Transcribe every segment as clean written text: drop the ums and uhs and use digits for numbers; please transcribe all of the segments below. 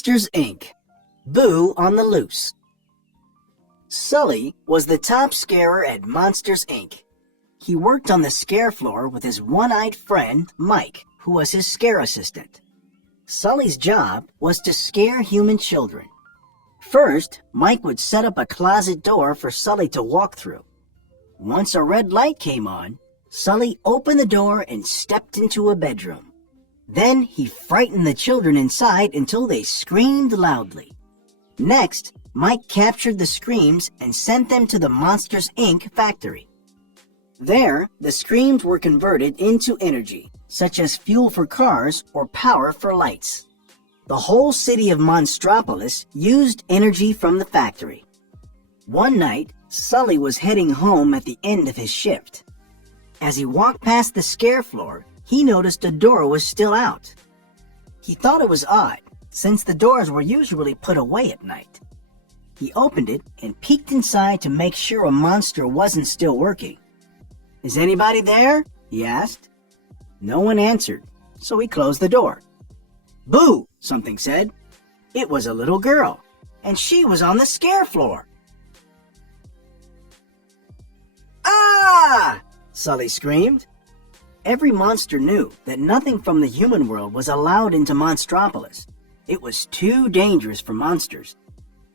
Monsters, Inc. Boo on the Loose. Sully was the top scarer at Monsters, Inc. He worked on the scare floor with his one-eyed friend, Mike, who was his scare assistant. Sully's job was to scare human children. First, Mike would set up a closet door for Sully to walk through. Once a red light came on, Sully opened the door and stepped into a bedroom. Then he frightened the children inside until they screamed loudly. Next, Mike captured the screams and sent them to the Monsters, Inc. factory. There, the screams were converted into energy, such as fuel for cars or power for lights. The whole city of Monstropolis used energy from the factory. One night, Sully was heading home at the end of his shift. As he walked past the scare floor, he noticed the door was still out. He thought it was odd, since the doors were usually put away at night. He opened it and peeked inside to make sure a monster wasn't still working. "Is anybody there?" he asked. No one answered, so he closed the door. "Boo!" something said. It was a little girl, and she was on the scare floor. "Ah!" Sully screamed. Every monster knew that nothing from the human world was allowed into Monstropolis. It was too dangerous for monsters.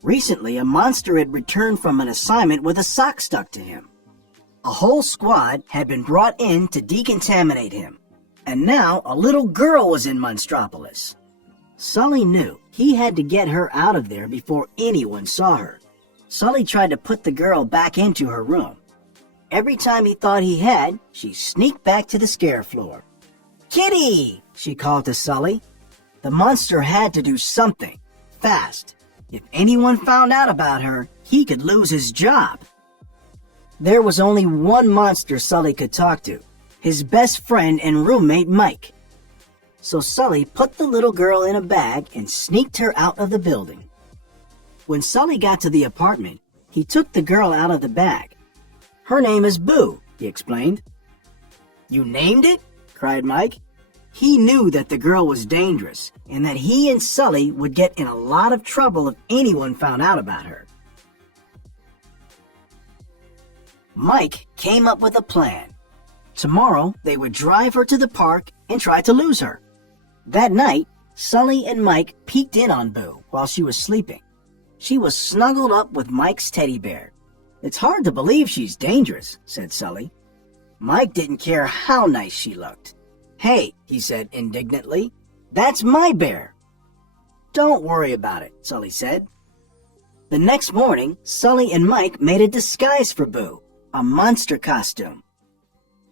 Recently, a monster had returned from an assignment with a sock stuck to him. A whole squad had been brought in to decontaminate him, and now a little girl was in Monstropolis. Sully knew he had to get her out of there before anyone saw her. Sully tried to put the girl back into her room. Every time he thought he had, she sneaked back to the scare floor. "Kitty!" she called to Sully. The monster had to do something, fast. If anyone found out about her, he could lose his job. There was only one monster Sully could talk to, his best friend and roommate Mike. So Sully put the little girl in a bag and sneaked her out of the building. When Sully got to the apartment, he took the girl out of the bag. "Her name is Boo," he explained. "You named it?" cried Mike. He knew that the girl was dangerous and that he and Sully would get in a lot of trouble if anyone found out about her. Mike came up with a plan. Tomorrow, they would drive her to the park and try to lose her. That night, Sully and Mike peeked in on Boo while she was sleeping. She was snuggled up with Mike's teddy bear. "It's hard to believe she's dangerous," said Sully. Mike didn't care how nice she looked. "Hey," he said indignantly, "that's my bear." "Don't worry about it," Sully said. The next morning, Sully and Mike made a disguise for Boo, a monster costume.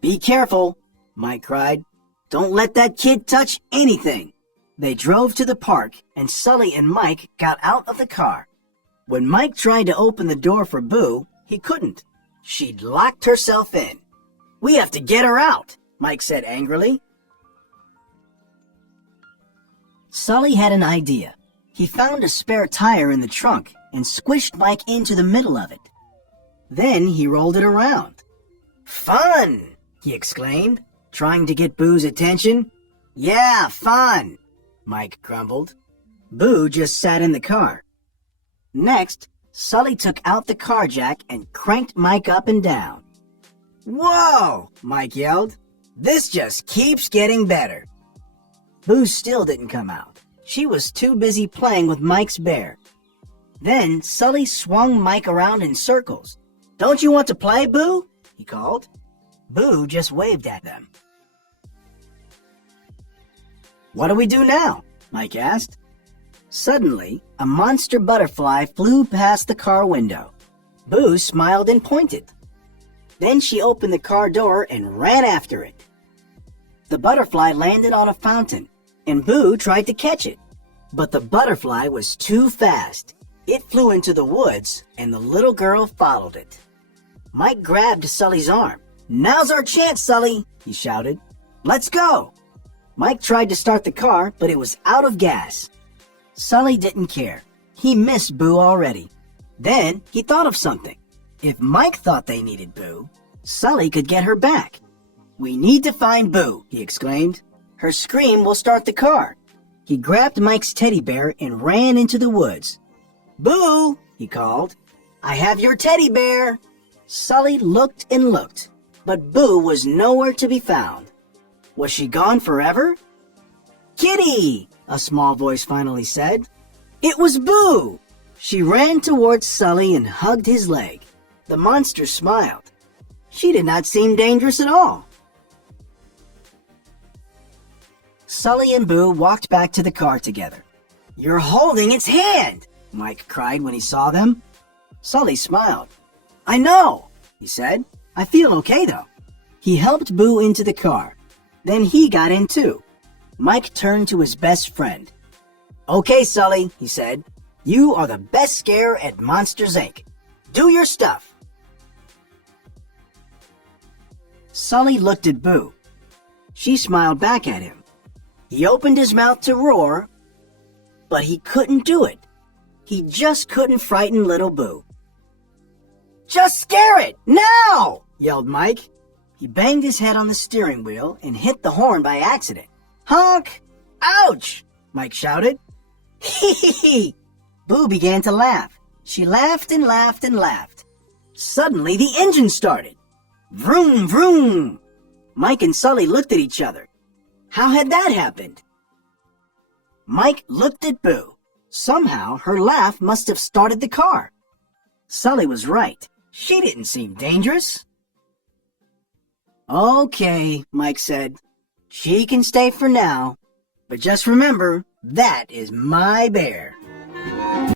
"Be careful," Mike cried. "Don't let that kid touch anything." They drove to the park, and Sully and Mike got out of the car. When Mike tried to open the door for Boo, he couldn't. She'd locked herself in. "We have to get her out," Mike said angrily. Sully had an idea. He found a spare tire in the trunk and squished Mike into the middle of it. Then he rolled it around. "Fun!" he exclaimed, trying to get Boo's attention. "Yeah, fun!" Mike grumbled. Boo just sat in the car. Next, Sully took out the car jack and cranked Mike up and down. "Whoa!" Mike yelled. "This just keeps getting better." Boo still didn't come out. She was too busy playing with Mike's bear. Then Sully swung Mike around in circles. "Don't you want to play, Boo?" he called. Boo just waved at them. "What do we do now?" Mike asked. Suddenly, a monster butterfly flew past the car window. Boo smiled and pointed. Then she opened the car door and ran after it. The butterfly landed on a fountain, and Boo tried to catch it. But the butterfly was too fast. It flew into the woods, and the little girl followed it. Mike grabbed Sully's arm. "Now's our chance, Sully," he shouted. "Let's go." Mike tried to start the car, but it was out of gas. Sully didn't care. He missed Boo already. Then he thought of something. If Mike thought they needed Boo, Sully could get her back. "We need to find Boo," he exclaimed. "Her scream will start the car." He grabbed Mike's teddy bear and ran into the woods. "Boo!" he called. "I have your teddy bear!" Sully looked and looked, but Boo was nowhere to be found. Was she gone forever? "Kitty!" a small voice finally said. It was Boo! She ran towards Sully and hugged his leg. The monster smiled. She did not seem dangerous at all. Sully and Boo walked back to the car together. "You're holding its hand!" Mike cried when he saw them. Sully smiled. "I know," he said. "I feel okay though." He helped Boo into the car. Then he got in too. Mike turned to his best friend. "Okay, Sully," he said. "You are the best scare at Monsters, Inc. Do your stuff." Sully looked at Boo. She smiled back at him. He opened his mouth to roar, but he couldn't do it. He just couldn't frighten little Boo. "Just scare it, now!" yelled Mike. He banged his head on the steering wheel and hit the horn by accident. "Honk! Ouch!" Mike shouted. "Hee hee hee!" Boo began to laugh. She laughed and laughed and laughed. Suddenly the engine started. Vroom, vroom! Mike and Sully looked at each other. How had that happened? Mike looked at Boo. Somehow her laugh must have started the car. Sully was right. She didn't seem dangerous. "Okay," Mike said. "She can stay for now. But just remember, that is my bear."